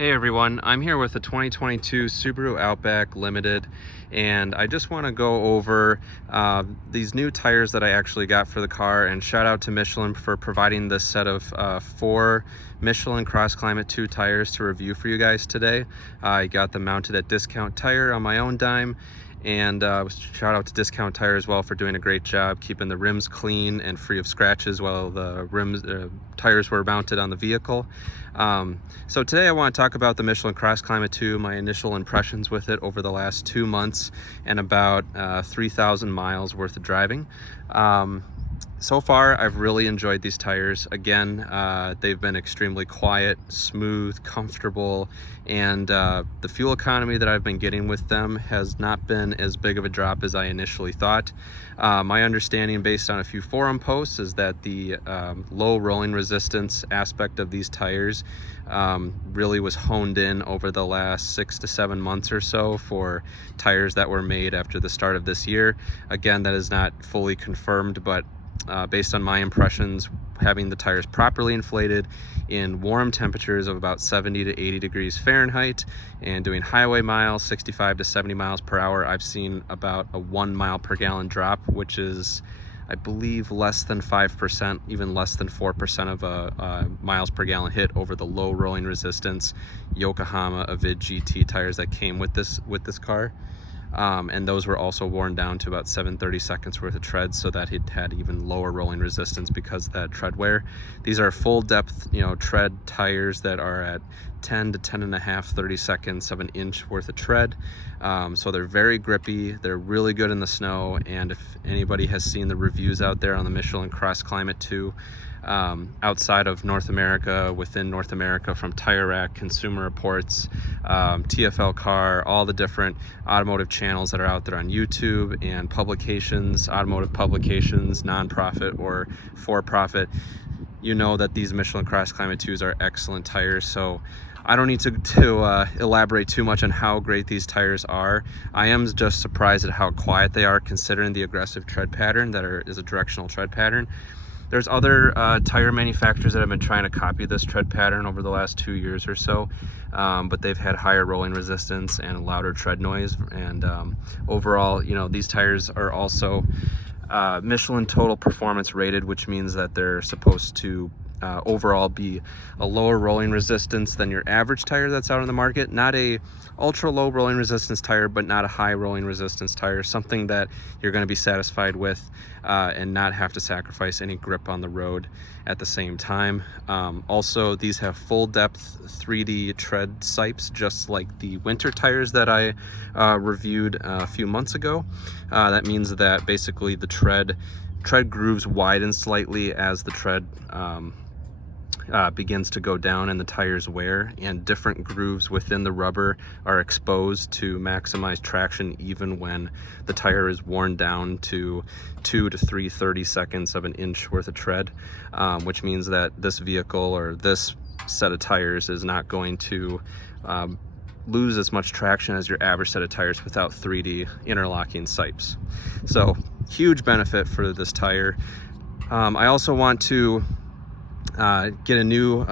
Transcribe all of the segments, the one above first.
Hey everyone, I'm here with a 2022 Subaru Outback Limited, and I just want to go over these new tires that I actually got for the car, and shout out to Michelin for providing this set of 4 Michelin CrossClimate2 tires to review for you guys today. I got them mounted at Discount Tire on my own dime, and shout out to Discount Tire as well for doing a great job keeping the rims clean and free of scratches while the tires were mounted on the vehicle. So today I want to talk about the Michelin CrossClimate2, my initial impressions with it over the last 2 months and about 3,000 miles worth of driving. So far, I've really enjoyed these tires. Again, they've been extremely quiet, smooth, comfortable, and the fuel economy that I've been getting with them has not been as big of a drop as I initially thought. My understanding based on a few forum posts is that the low rolling resistance aspect of these tires really was honed in over the last 6 to 7 months or so for tires that were made after the start of this year. Again, that is not fully confirmed, but based on my impressions, having the tires properly inflated in warm temperatures of about 70 to 80 degrees Fahrenheit and doing highway miles 65 to 70 miles per hour, I've seen about a 1 mile per gallon drop, which is, I believe, less than 5%, even less than 4% of a miles per gallon hit over the low rolling resistance Yokohama Avid GT tires that came with this car. And those were also worn down to about 730 seconds worth of tread, so that it had even lower rolling resistance because of that tread wear. These are full depth, tread tires that are at 10 to 10 and a half, 30 seconds of an inch worth of tread. So they're very grippy. They're really good in the snow. And if anybody has seen the reviews out there on the Michelin CrossClimate2, outside of North America, within North America, from Tire Rack, Consumer Reports, TFL Car, all the different automotive channels that are out there on YouTube, and publications, automotive publications, nonprofit or for-profit, you know that these Michelin CrossClimate2s are excellent tires. So I don't need to elaborate too much on how great these tires are. I am just surprised at how quiet they are considering the aggressive tread pattern that is a directional tread pattern. There's other tire manufacturers that have been trying to copy this tread pattern over the last 2 years or so, but they've had higher rolling resistance and louder tread noise. And overall, these tires are also Michelin Total Performance rated, which means that they're supposed to overall be a lower rolling resistance than your average tire that's out on the market. Not a ultra low rolling resistance tire, but not a high rolling resistance tire, something that you're going to be satisfied with and not have to sacrifice any grip on the road at the same time. Also, these have full depth 3D tread sipes, just like the winter tires that I reviewed a few months ago. That means that basically the tread grooves widen slightly as the tread begins to go down and the tires wear, and different grooves within the rubber are exposed to maximize traction even when the tire is worn down to 2 to 3 seconds of an inch worth of tread, which means that this vehicle or this set of tires is not going to lose as much traction as your average set of tires without 3D interlocking sipes. So huge benefit for this tire. I also want to get a new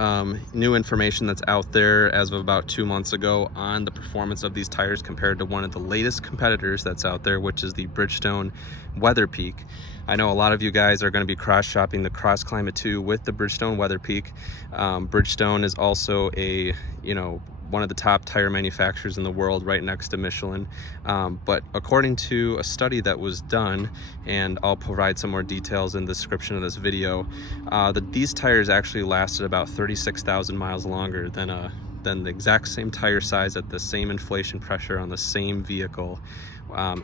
information that's out there as of about 2 months ago on the performance of these tires compared to one of the latest competitors that's out there, which is the Bridgestone WeatherPeak. I know a lot of you guys are going to be cross-shopping the CrossClimate2 with the Bridgestone WeatherPeak. Bridgestone is also a one of the top tire manufacturers in the world, right next to Michelin. But according to a study that was done, and I'll provide some more details in the description of this video, these tires actually lasted about 36,000 miles longer than the exact same tire size at the same inflation pressure on the same vehicle,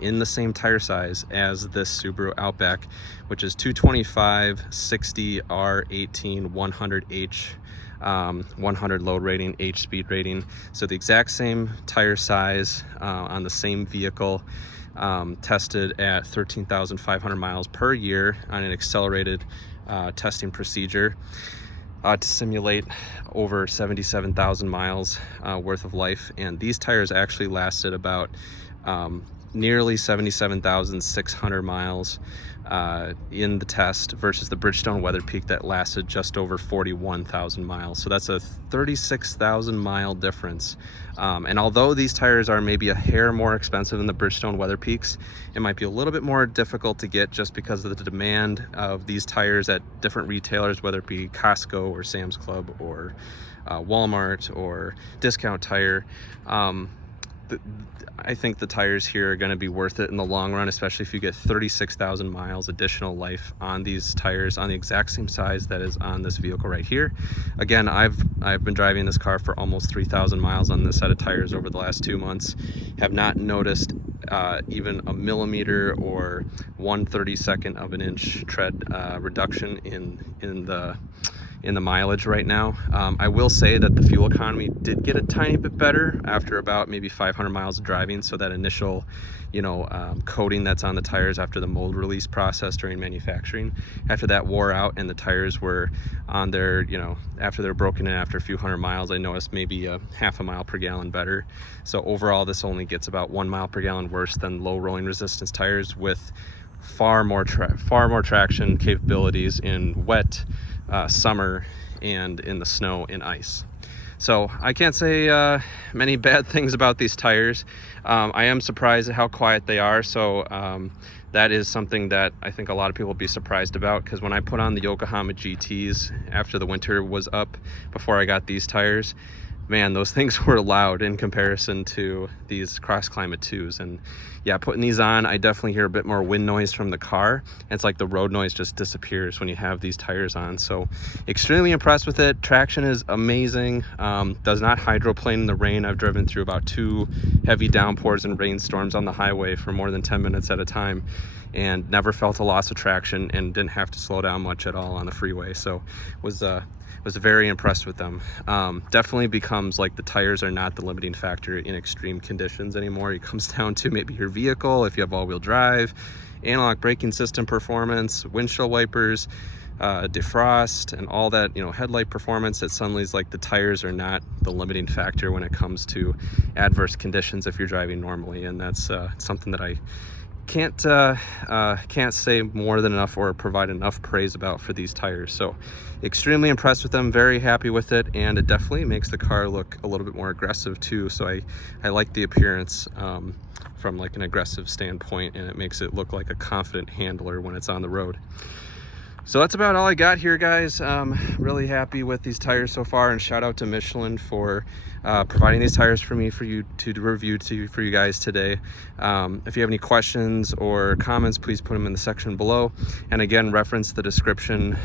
in the same tire size as this Subaru Outback, which is 225 60 R18 100H. 100 load rating, H speed rating. So the exact same tire size on the same vehicle, tested at 13,500 miles per year on an accelerated testing procedure to simulate over 77,000 miles worth of life. And these tires actually lasted about nearly 77,600 miles in the test versus the Bridgestone WeatherPeak that lasted just over 41,000 miles. So that's a 36,000 mile difference. And although these tires are maybe a hair more expensive than the Bridgestone WeatherPeaks, it might be a little bit more difficult to get just because of the demand of these tires at different retailers, whether it be Costco or Sam's Club or Walmart or Discount Tire. I think the tires here are going to be worth it in the long run, especially if you get 36,000 miles additional life on these tires on the exact same size that is on this vehicle right here. Again, I've been driving this car for almost 3,000 miles on this set of tires over the last 2 months. Have not noticed even a millimeter or 1/32 of an inch tread reduction in the mileage right now. I will say that the fuel economy did get a tiny bit better after about maybe 500 miles of driving. So that initial, coating that's on the tires after the mold release process during manufacturing, after that wore out and the tires were on their, after they're broken in after a few hundred miles, I noticed maybe a half a mile per gallon better. So overall, this only gets about 1 mile per gallon worse than low rolling resistance tires with far more traction capabilities in wet summer and in the snow and ice. So I can't say many bad things about these tires. I am surprised at how quiet they are. So that is something that I think a lot of people will be surprised about, because when I put on the Yokohama GTs after the winter was up before I got these tires, man, those things were loud in comparison to these CrossClimate2s. And yeah, putting these on, I definitely hear a bit more wind noise from the car. It's like the road noise just disappears when you have these tires on. So extremely impressed with it. Traction is amazing. Does not hydroplane in the rain. I've driven through about 2 heavy downpours and rainstorms on the highway for more than 10 minutes at a time, and never felt a loss of traction and didn't have to slow down much at all on the freeway. So was very impressed with them. Definitely becomes like the tires are not the limiting factor in extreme conditions anymore. It comes down to maybe your vehicle, if you have all-wheel drive, analog braking system performance, windshield wipers, defrost, and all that, headlight performance. At suddenly, like, the tires are not the limiting factor when it comes to adverse conditions if you're driving normally. And that's something that I can't say more than enough or provide enough praise about for these tires. So extremely impressed with them, very happy with it, and it definitely makes the car look a little bit more aggressive too. So I like the appearance from like an aggressive standpoint, and it makes it look like a confident handler when it's on the road. So that's about all I got here, guys. Really happy with these tires so far, and shout out to Michelin for providing these tires for me for you to review for you guys today. If you have any questions or comments, please put them in the section below. And again, reference the description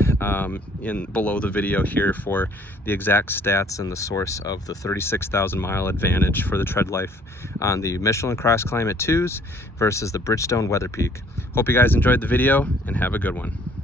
below the video here for the exact stats and the source of the 36,000 mile advantage for the tread life on the Michelin CrossClimate2s versus the Bridgestone WeatherPeak. Hope you guys enjoyed the video, and have a good one.